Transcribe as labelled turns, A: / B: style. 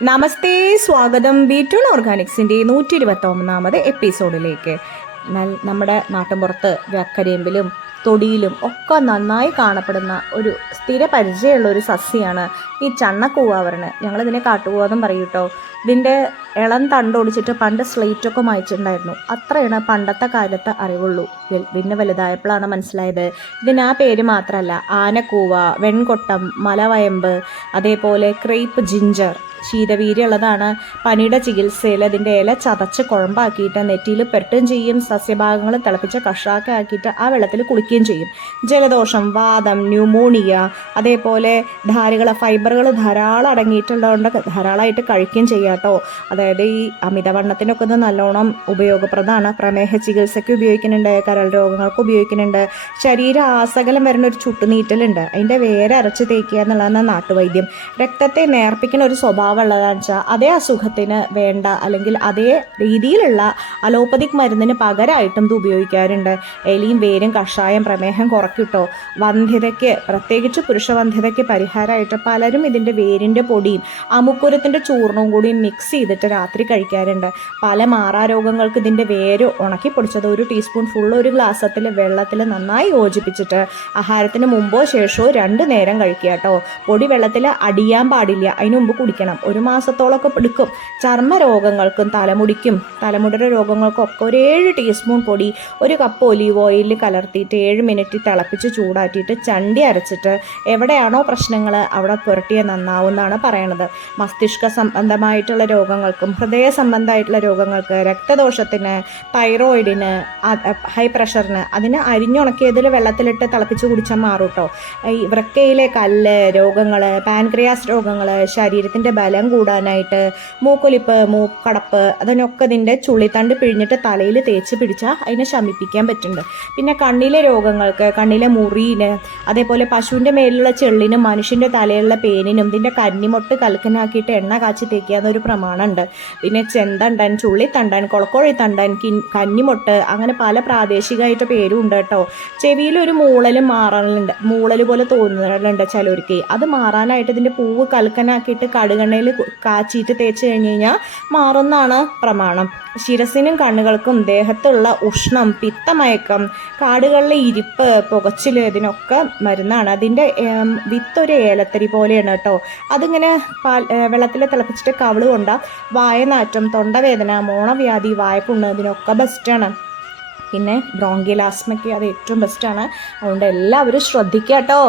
A: നമസ്തേ സ്വാഗതം. B tune ഓർഗാനിക്സിന്റെ നൂറ്റി ഇരുപത്തി ഒന്നാമത് എപ്പിസോഡിലേക്ക് നമ്മുടെ നാട്ടിൻപുറത്ത് വക്കരയമ്പിലും തൊടിയിലും ഒക്കെ നന്നായി കാണപ്പെടുന്ന ഒരു സ്ഥിര പരിചയമുള്ള ഒരു സസ്യമാണ് ഈ ചണ്ണക്കൂവാവരണ് ഞങ്ങളിതിനെ കാട്ടുകൂവാന്നും പറയൂട്ടോ ഇതിന്റെ ഇളം തണ്ടൊടിച്ചിട്ട് പണ്ട് സ്ലേറ്റൊക്കെ മായിച്ചിട്ടുണ്ടായിരുന്നു. അത്രയാണ് പണ്ടത്തെ കാലത്ത് അറിവുള്ളൂ. പിന്നെ വലുതായപ്പോഴാണ് മനസ്സിലായത്. ഇതിന് ആ പേര് മാത്രമല്ല ആനക്കൂവ വെൺകൊട്ടം മലവയമ്പ് അതേപോലെ ക്രേപ്പ് ജിഞ്ചർ ശീതവീര്യമുള്ളതാണ് പനിയുടെ ചികിത്സയിൽ അതിന്റെ ഇല ചതച്ച് കുഴമ്പാക്കിയിട്ട് നെറ്റിയിൽ പെട്ടും ചെയ്യും സസ്യഭാഗങ്ങൾ തിളപ്പിച്ച കഷാക്ക ആക്കിയിട്ട് ആ വെള്ളത്തിൽ കുളിക്കുകയും ചെയ്യും. ജലദോഷം വാദം ന്യൂമോണിയ അതേപോലെ ധാരുകൾ ഫൈബറുകൾ ധാരാളം അടങ്ങിയിട്ടുള്ളതുകൊണ്ട് ധാരാളമായിട്ട് കഴിക്കുകയും ചെയ്യാം കേട്ടോ. അതായത് ഈ അമിതവണ്ണത്തിനൊക്കെ ഇത് നല്ലോണം ഉപയോഗപ്രദമാണ്. പ്രമേഹ ചികിത്സയ്ക്ക് ഉപയോഗിക്കുന്നുണ്ട് കരൾ രോഗങ്ങൾക്ക് ഉപയോഗിക്കുന്നുണ്ട്. ശരീര ആസകലം വരുന്ന ഒരു ചുട്ടുനീറ്റലുണ്ട്. അതിന്റെ വേരെ അരച്ച് തേക്കുക എന്നുള്ളതാണ് നാട്ടുവൈദ്യം. രക്തത്തെ നേർപ്പിക്കുന്ന ഒരു സ്വഭാവം ഉള്ളതാണെന്ന് വെച്ചാൽ അതേ അസുഖത്തിന് വേണ്ട അല്ലെങ്കിൽ അതേ രീതിയിലുള്ള അലോപ്പതിക് മരുന്നിന് പകരമായിട്ടും ഇത് ഉപയോഗിക്കാറുണ്ട്. എലിയും വേരും കഷായം പ്രമേഹം കുറക്കിട്ടോ വന്ധ്യതയ്ക്ക് പ്രത്യേകിച്ച് പുരുഷവന്ധ്യതയ്ക്ക് പരിഹാരമായിട്ട് പലരും ഇതിന്റെ വേരിന്റെ പൊടിയും അമുക്കുരത്തിന്റെ ചൂർണവും കൂടി മിക്സ് ചെയ്തിട്ട് രാത്രി കഴിക്കാറുണ്ട്. പല മാറാരോഗങ്ങൾക്ക് ഇതിന്റെ വേര് ഉണക്കി പൊടിച്ചത് ഒരു ടീസ്പൂൺ ഫുൾ ഒരു ഗ്ലാസ്സത്തിൽ വെള്ളത്തിൽ നന്നായി യോജിപ്പിച്ചിട്ട് ആഹാരത്തിന് മുമ്പോ ശേഷമോ രണ്ട് നേരം കഴിക്കുക കേട്ടോ. പൊടി വെള്ളത്തിൽ അടിയാൻ പാടില്ല. അതിന് മുമ്പ് കുടിക്കണം. ഒരു മാസത്തോളമൊക്കെ എടുക്കും. ചർമ്മ രോഗങ്ങൾക്കും തലമുടിക്കും തലമുടിയുടെ രോഗങ്ങൾക്കും ഒക്കെ ഒരു ഏഴ് ടീസ്പൂൺ പൊടി ഒരു കപ്പ് ഒലീവ് ഓയിലിൽ കലർത്തിയിട്ട് ഏഴ് മിനിറ്റ് തിളപ്പിച്ച് ചൂടാറ്റിയിട്ട് ചണ്ടി അരച്ചിട്ട് എവിടെയാണോ പ്രശ്നങ്ങൾ അവിടെ പുരട്ടിയ നന്നാവുമെന്നാണ് പറയണത്. മസ്തിഷ്ക സംബന്ധമായിട്ടുള്ള രോഗങ്ങൾക്കും ഹൃദയ സംബന്ധമായിട്ടുള്ള രോഗങ്ങൾക്ക് രക്തദോഷത്തിന് തൈറോയിഡിന് ഹൈ പ്രഷറിന് അതിന് അരിഞ്ഞുണക്കിയതിൽ വെള്ളത്തിലിട്ട് തിളപ്പിച്ച് കുടിച്ചാൽ മാറും കേട്ടോ ഈ വൃക്കയിലെ കല്ല് രോഗങ്ങൾ പാൻക്രിയാസ് രോഗങ്ങൾ ശരീരത്തിന്റെ ബലം കൂടാനായിട്ട് മൂക്കൊലിപ്പ് മൂക്കടപ്പ് അതിനൊക്കെ ഇതിന്റെ ചുള്ളിത്തണ്ട് പിഴിഞ്ഞിട്ട് തലയിൽ തേച്ച് പിടിച്ചാൽ അതിനെ ശമിപ്പിക്കാൻ പറ്റുന്നുണ്ട്. പിന്നെ കണ്ണിലെ രോഗങ്ങൾക്ക് കണ്ണിലെ മുറിയിന് അതേപോലെ പശുവിന്റെ മേലുള്ള ചെള്ളിനും മനുഷ്യന്റെ തലയിലുള്ള പേനിനും ഇതിന്റെ കന്നിമൊട്ട് കൽക്കനാക്കിയിട്ട് എണ്ണ കാച്ചി തേക്കുക എന്നൊരു പ്രമാണമുണ്ട്. പിന്നെ ചെന്തണ്ടൻ ചുള്ളിത്തണ്ടൻ കൊളക്കോഴി തണ്ടൻ കിൻ കന്നിമൊട്ട് അങ്ങനെ പല പ്രാദേശികമായിട്ട് പേരും ഉണ്ട് കേട്ടോ. ചെവിയിൽ ഒരു മൂളൽ മാറലുണ്ട് മൂളൽ പോലെ തോന്നുന്നുണ്ട് ചിലർക്ക് അത് മാറാനായിട്ട് ഇതിന്റെ പൂവ് കൽക്കനാക്കിയിട്ട് കടുകണ്ണയിൽ കാച്ചിയിട്ട് തേച്ച് കഴിഞ്ഞ് കഴിഞ്ഞാൽ മാറുന്നതാണ് പ്രമാണം. ശിരസിനും കണ്ണുകൾക്കും ദേഹത്തുള്ള ഉഷ്ണം പിത്തമയക്കം കാടുകളിലെ ഇരിപ്പ് പുകച്ചിൽ ഇതിനൊക്കെ മരുന്നാണ്. അതിന്റെ വിത്തൊരു ഏലത്തരി പോലെയാണ് കേട്ടോ. അതിങ്ങനെ പാൽ വെള്ളത്തിൽ തിളപ്പിച്ചിട്ട് കവിൾ കൊണ്ട വായനാറ്റം തൊണ്ടവേദന മോണവ്യാധി വായ്പുണ്ണ് ഇതിനൊക്കെ ബെസ്റ്റാണ് പിന്നെ ബ്രോങ്കിയൽ ആസ്മയ്ക്ക് അത് ഏറ്റവും ബെസ്റ്റാണ് അതുകൊണ്ട് എല്ലാവരും ശ്രദ്ധിക്കുക കേട്ടോ.